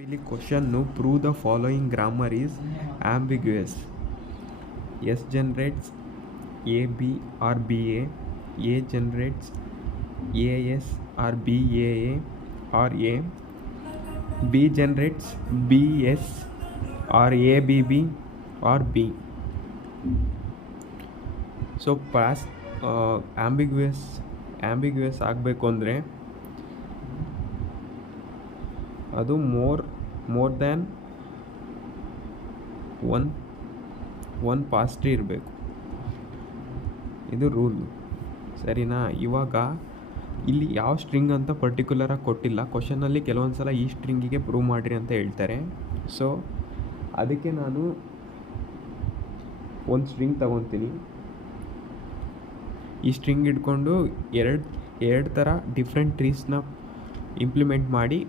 ಇಲ್ಲಿ question prove the following grammar is ambiguous. S generates A B R B A generates A S R B A R A, B generates B S R A B B R B. So pass ambiguous ಆಗಬೇಕು ಅಂದರೆ ಅದು more than one ಪಾಸ್ಟ್ರಿ ಇರಬೇಕು. ಇದು rule, ಸರಿನಾ? ಇವಾಗ ಇಲ್ಲಿ ಯಾವ string ಅಂತ ಪರ್ಟಿಕ್ಯುಲರಾಗಿ ಕೊಟ್ಟಿಲ್ಲ. ಕ್ವಶನಲ್ಲಿ ಕೆಲವೊಂದು ಸಲ ಈ ಸ್ಟ್ರಿಂಗಿಗೆ ಪ್ರೂವ್ ಮಾಡಿರಿ ಅಂತ ಹೇಳ್ತಾರೆ. ಸೊ ಅದಕ್ಕೆ ನಾನು ಒಂದು ಸ್ಟ್ರಿಂಗ್ ತಗೊತೀನಿ. ಈ ಸ್ಟ್ರಿಂಗ್ ಇಟ್ಕೊಂಡು ಎರಡು ಥರ ಡಿಫ್ರೆಂಟ್ ಟ್ರೀಸ್ನ ಇಂಪ್ಲಿಮೆಂಟ್ ಮಾಡಿ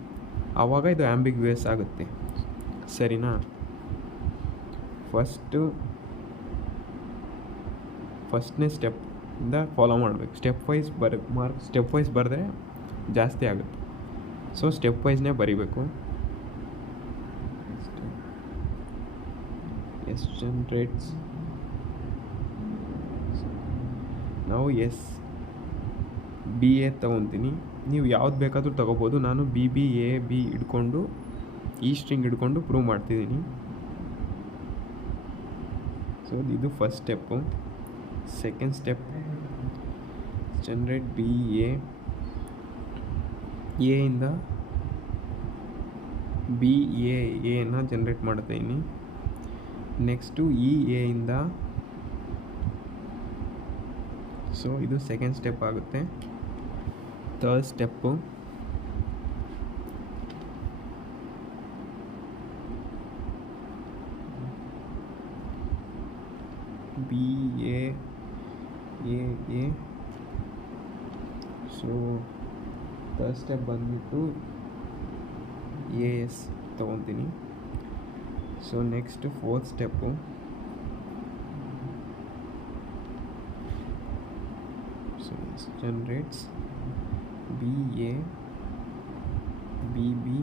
ಆವಾಗ ಇದು ಆಂಬಿಗ್ಯೂಯಸ್ ಆಗುತ್ತೆ, ಸರಿನಾ? ಫಸ್ಟ್ನೇ ಸ್ಟೆಪ್ಪಿಂದ ಫಾಲೋ ಮಾಡಬೇಕು. ಸ್ಟೆಪ್ ವೈಸ್ ಬರೆದ್ರೆ ಜಾಸ್ತಿ ಆಗುತ್ತೆ. ಸೊ ಸ್ಟೆಪ್ ವೈಸ್ನೇ ಬರಿಬೇಕು. ಎಸ್ ಜನರೇಟ್ಸ್, ನಾವು ಎಸ್ ಬಿ ಎ ತೊಗೊತೀನಿ. ನೀವು ಯಾವ್ದು ಬೇಕಾದರೂ ತೊಗೋಬೋದು. ನಾನು ಬಿ ಬಿ ಎ ಬಿ ಹಿಡ್ಕೊಂಡು ಈ ಸ್ಟ್ರಿಂಗ್ ಹಿಡ್ಕೊಂಡು ಪ್ರೂವ್ ಮಾಡ್ತಿದ್ದೀನಿ. ಸೊ ಇದು first step. Second step, generate B ಎಯಿಂದ ಬಿ ಎನ ಜನರೇಟ್ ಮಾಡ್ತಾಯಿದ್ದೀನಿ. ನೆಕ್ಸ್ಟು ಈ ಎಯಿಂದ, ಸೊ ಇದು ಸೆಕೆಂಡ್ ಸ್ಟೆಪ್ ಆಗುತ್ತೆ. Third step, B A. So third step ಬಂದ್ಬಿಟ್ಟು ಎ ಎಸ್ ತೊಗೊತೀನಿ. So next fourth step, so generates B A B B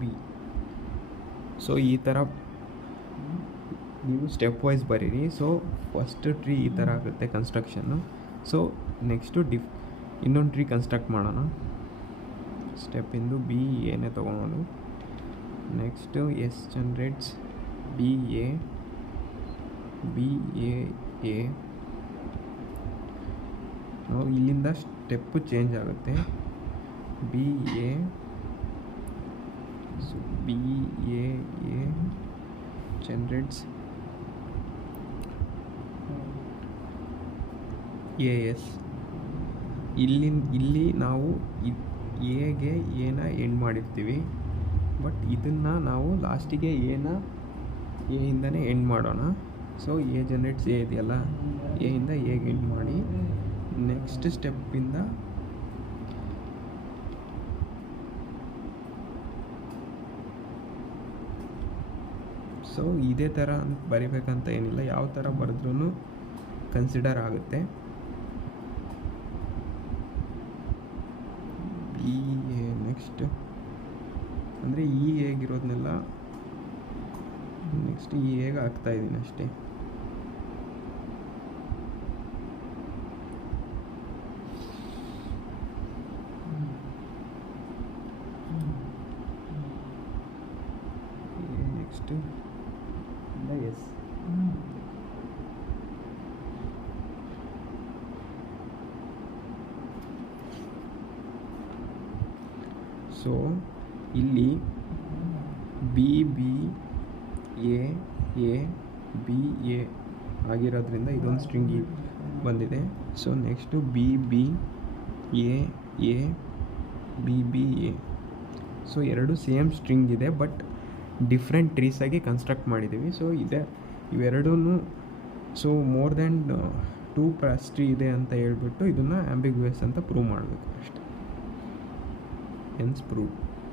B. So ಈ ಥರ ನೀವು ಸ್ಟೆಪ್ ವೈಸ್ ಬರೀರಿ. ಸೊ ಫಸ್ಟ್ ಟ್ರೀ ಈ ಥರ ಆಗುತ್ತೆ ಕನ್ಸ್ಟ್ರಕ್ಷನ್ನು. ಸೊ ನೆಕ್ಸ್ಟು ಇನ್ನೊಂದು ಟ್ರೀ ಕನ್ಸ್ಟ್ರಕ್ಟ್ ಮಾಡೋಣ. ಸ್ಟೆಪ್ಪಿಂದು ಬಿ ಎನೇ ತೊಗೊಳೋದು. Next S generates B A ನಾವು ಇಲ್ಲಿಂದ ಸ್ಟೆಪ್ಪು ಚೇಂಜ್ ಆಗುತ್ತೆ. B A, so B A generates A S. ಇಲ್ಲಿ ನಾವು ಎಗೆ ಎನ ಎಂಡ್ ಮಾಡಿರ್ತೀವಿ, ಬಟ್ ಇದನ್ನು ನಾವು ಲಾಸ್ಟಿಗೆ ಎಯಿಂದನೇ ಎಂಡ್ ಮಾಡೋಣ. ಸೊ ಎ ಜನರೇಟ್ಸ್ ಎ ಇದೆಯಲ್ಲ, ಎಯಿಂದ ಎಗೆ ಎಂಡ್ ಮಾಡಿ ನೆಕ್ಸ್ಟ್ ಸ್ಟೆಪ್ಪಿಂದ ಸೊ ಇದೇ ಥರ ಬರಿಬೇಕಂತ ಏನಿಲ್ಲ, ಯಾವ ಥರ ಬರೆದ್ರೂ ಕನ್ಸಿಡರ್ ಆಗುತ್ತೆ. ಈ ನೆಕ್ಸ್ಟ್ ಅಂದರೆ ಈ ಹೇಗಿರೋದನ್ನೆಲ್ಲ ನೆಕ್ಸ್ಟ್ ಈ ಹೇಗೆ ಹಾಕ್ತಾಯಿದ್ದೀನಿ ಅಷ್ಟೇ. Next S. ಸೊ ಇಲ್ಲಿ B B A B A ಆಗಿರೋದ್ರಿಂದ ಇದೊಂದು ಸ್ಟ್ರಿಂಗ್ ಬಂದಿದೆ. So next B B A B B A. So ಎರಡು ಸೇಮ್ ಸ್ಟ್ರಿಂಗ್ ಇದೆ, ಬಟ್ ಡಿಫ್ರೆಂಟ್ ಟ್ರೀಸಾಗಿ ಕನ್ಸ್ಟ್ರಕ್ಟ್ ಮಾಡಿದ್ದೀವಿ. ಸೊ ಇವೆರಡೂ ಸೊ ಮೋರ್ ದ್ಯಾನ್ 2 ಪಾಸ್ಟ್ರಿ ಇದೆ ಅಂತ ಹೇಳ್ಬಿಟ್ಟು ಇದನ್ನು ಆಂಬಿಗ್ಯೂಯಸ್ ಅಂತ ಪ್ರೂವ್ ಮಾಡಬೇಕು ಅಷ್ಟೆ. hence proved.